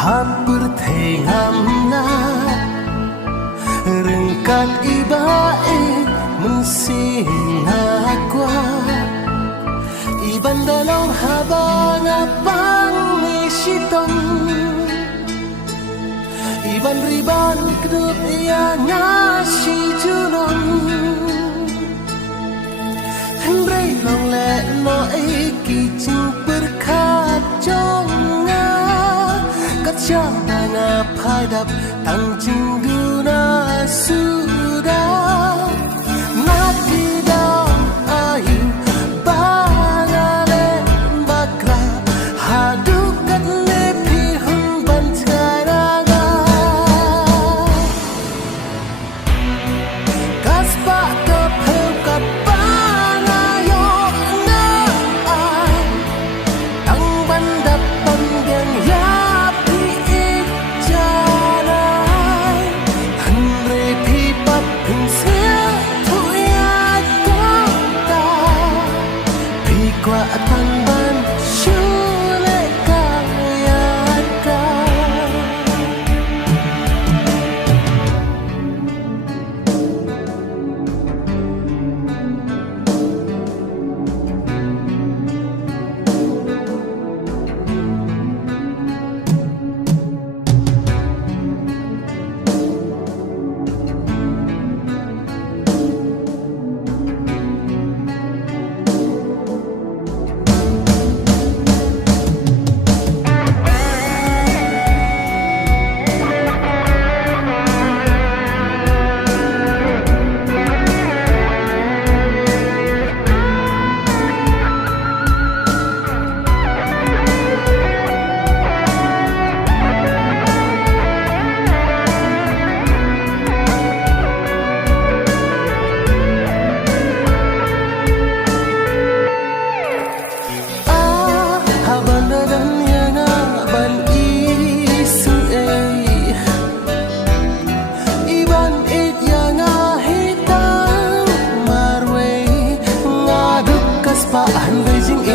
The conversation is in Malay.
hampir thengam na rengkat ibae mensing aqua iban dalam habang apang isiton iban riban kedut yang ngasih junon hendrai long le no iki jing berkat jonga kat siapa ngapadap tang jing guna sudah mati dalam ayu bangale bakra hadukat nepi humban teraga kaspa kepel kapangayo na ay tang bandap panggeng yapi ijanay andre pipap pinsil tuyat kota pikwa tanban syule kayaka Paan Beijing